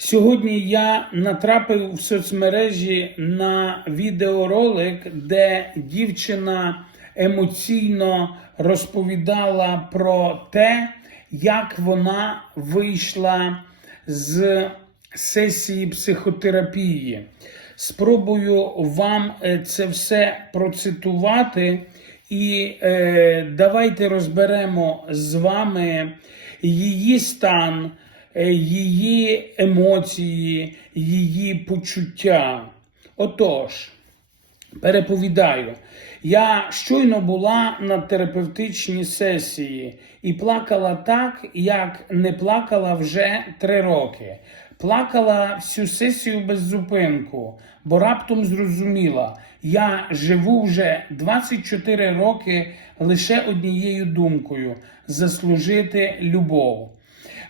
Сьогодні я натрапив в соцмережі на відеоролик, де дівчина емоційно розповідала про те, як вона вийшла з сесії психотерапії. Спробую вам е, це все процитувати, і е, давайте розберемо з вами її стан, її емоції, її почуття. Отож, переповідаю. Я щойно була на терапевтичній сесії і плакала так, як не плакала вже три роки. Плакала всю сесію без зупинку, бо раптом зрозуміла, я живу вже 24 роки лише однією думкою заслужити любов.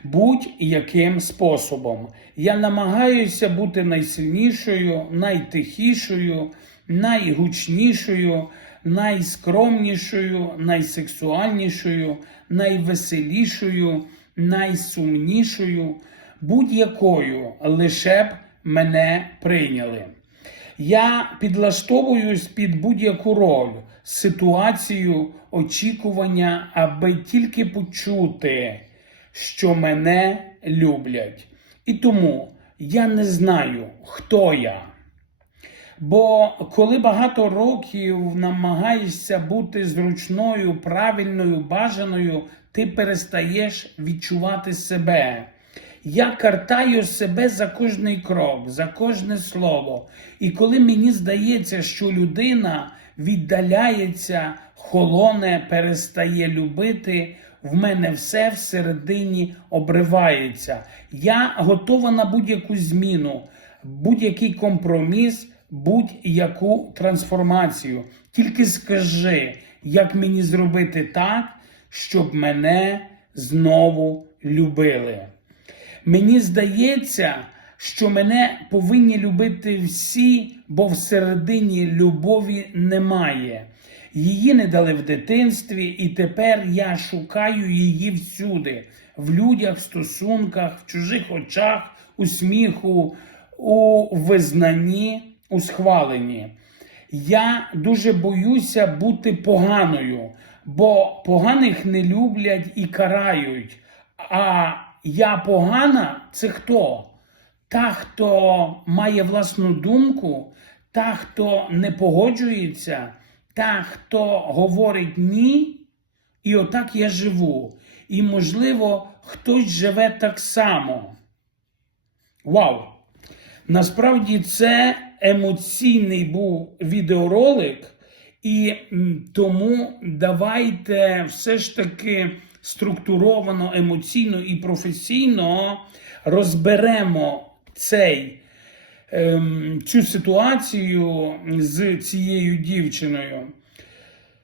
Будь-яким способом. Я намагаюся бути найсильнішою, найтихішою, найгучнішою, найскромнішою, найсексуальнішою, найвеселішою, найсумнішою, будь-якою лише б мене прийняли. Я підлаштовуюсь під будь-яку роль, ситуацію, очікування, аби тільки почути, що мене люблять. І тому я не знаю, хто я. Бо коли багато років намагаєшся бути зручною, правильною, бажаною, ти перестаєш відчувати себе. Я картаю себе за кожний крок, за кожне слово. І коли мені здається, що людина віддаляється, холоне, перестає любити, в мене все всередині обривається. Я готова на будь-яку зміну, будь-який компроміс, будь-яку трансформацію. Тільки скажи, як мені зробити так, щоб мене знову любили. Мені здається, що мене повинні любити всі, бо всередині любові немає. Її не дали в дитинстві, і тепер я шукаю її всюди: в людях, в стосунках, в чужих очах, у сміху, у визнанні, у схваленні. Я дуже боюся бути поганою, бо поганих не люблять і карають. А я погана це хто? Та, хто має власну думку, та, хто не погоджується, та, хто говорить ні, і отак я живу. І, можливо, хтось живе так само. Вау! Насправді це емоційний був відеоролик, і тому давайте все ж таки структуровано, емоційно і професійно розберемо цей, цю ситуацію з цією дівчиною.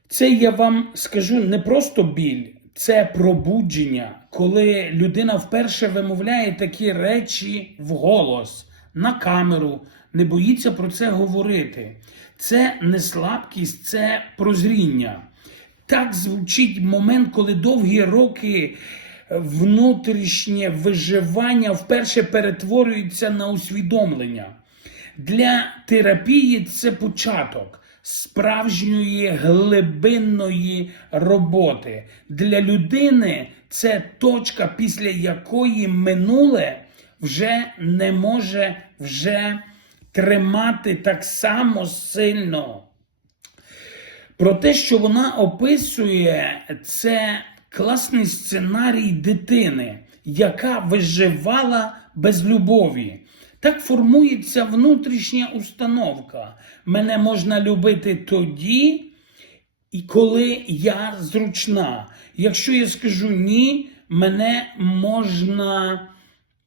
Це я вам скажу не просто біль, це пробудження, коли людина вперше вимовляє такі речі вголос на камеру, не боїться про це говорити. Це не слабкість, це прозріння. Так звучить момент, коли довгі роки внутрішнє виживання вперше перетворюється на усвідомлення. Для терапії це початок справжньої глибинної роботи. Для людини це точка, після якої минуле вже не може вже тримати так само сильно. Про те, що вона описує, це класний сценарій дитини, яка виживала без любові. Так формується внутрішня установка. Мене можна любити тоді, коли я зручна. Якщо я скажу ні, мене можна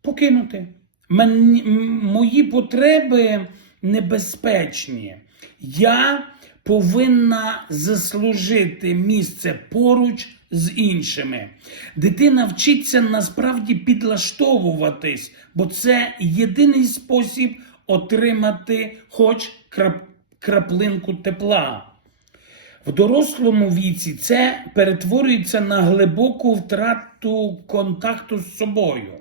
покинути. Мен, мої потреби небезпечні. Я повинна заслужити місце поруч з іншими. Дитина вчиться насправді підлаштовуватись, бо це єдиний спосіб отримати хоч крап- краплинку тепла. В дорослому віці це перетворюється на глибоку втрату контакту з собою.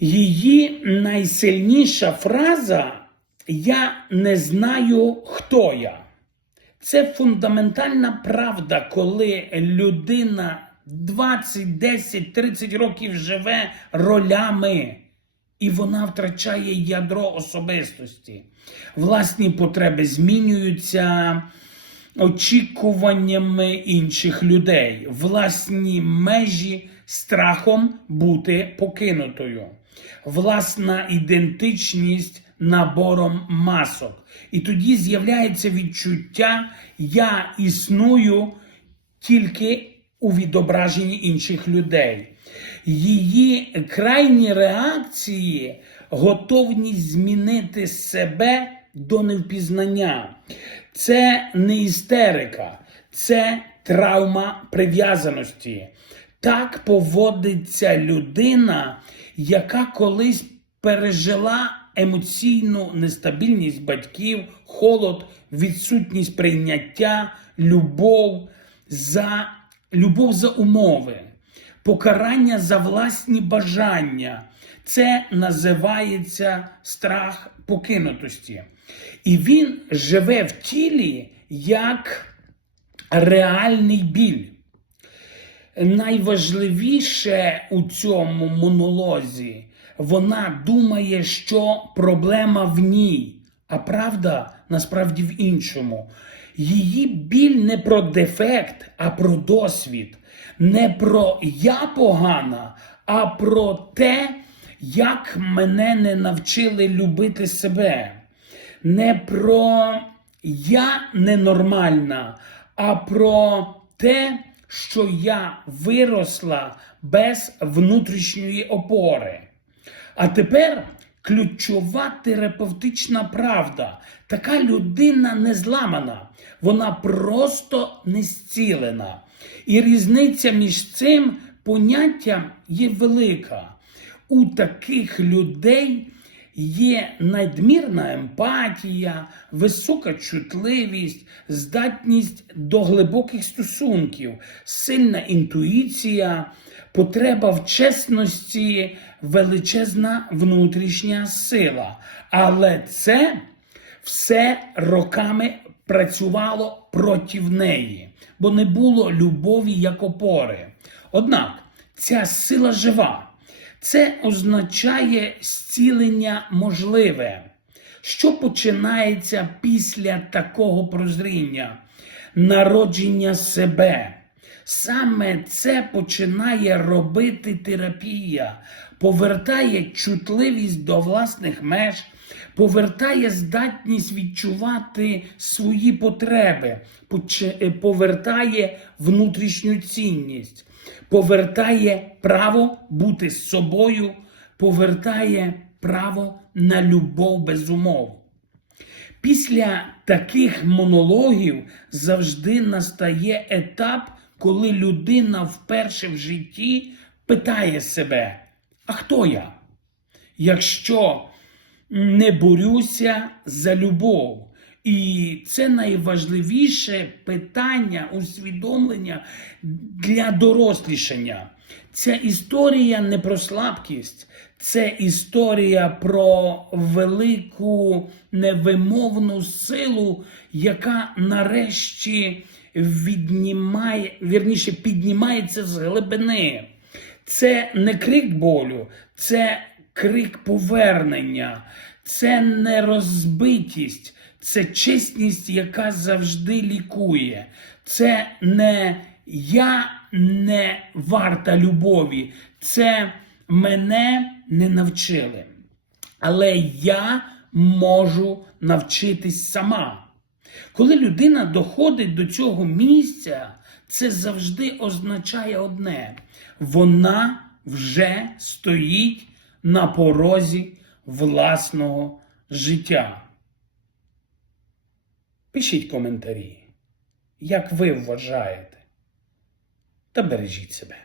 Її найсильніша фраза Я не знаю, хто я. Це фундаментальна правда, коли людина 20, 10, 30 років живе ролями, і вона втрачає ядро особистості. Власні потреби змінюються очікуваннями інших людей, власні межі страхом бути покинутою, власна ідентичність набором масок. І тоді з'являється відчуття Я існую тільки у відображенні інших людей. Її крайні реакції готовність змінити себе до невпізнання. Це не істерика, це травма прив'язаності. Так поводиться людина, яка колись пережила емоційну нестабільність батьків, холод, відсутність прийняття, любов за, любов за умови, покарання за власні бажання. Це називається страх покинутості. І він живе в тілі як реальний біль. Найважливіше у цьому монолозі вона думає, що проблема в ній, а правда насправді в іншому. Її біль не про дефект, а про досвід, не про я погана, а про те, як мене не навчили любити себе. Не про я ненормальна, а про те, що я виросла без внутрішньої опори. А тепер ключова терапевтична правда. Така людина не зламана, вона просто не зцілена. І різниця між цим поняттям є велика. У таких людей є надмірна емпатія, висока чутливість, здатність до глибоких стосунків, сильна інтуїція, потреба в чесності, величезна внутрішня сила. Але це все роками працювало проти неї, бо не було любові як опори. Однак ця сила жива. Це означає зцілення можливе, що починається після такого прозріння, народження себе. Саме це починає робити терапія, повертає чутливість до власних меж, повертає здатність відчувати свої потреби, повертає внутрішню цінність, повертає право бути з собою, повертає право на любов без умов. Після таких монологів завжди настає етап, коли людина вперше в житті питає себе: а хто я? Якщо не борюся за любов. І це найважливіше питання усвідомлення для дорослішання. Ця історія не про слабкість, це історія про велику невимовну силу, яка нарешті віднімає, вірніше піднімається з глибини. Це не крик болю, це крик повернення, це не розбитість, це чесність, яка завжди лікує. Це не я не варта любові, це мене не навчили. Але я можу навчитись сама. Коли людина доходить до цього місця, це завжди означає одне: вона вже стоїть на порозі власного життя. Пишіть коментарі, як ви вважаєте, та бережіть себе.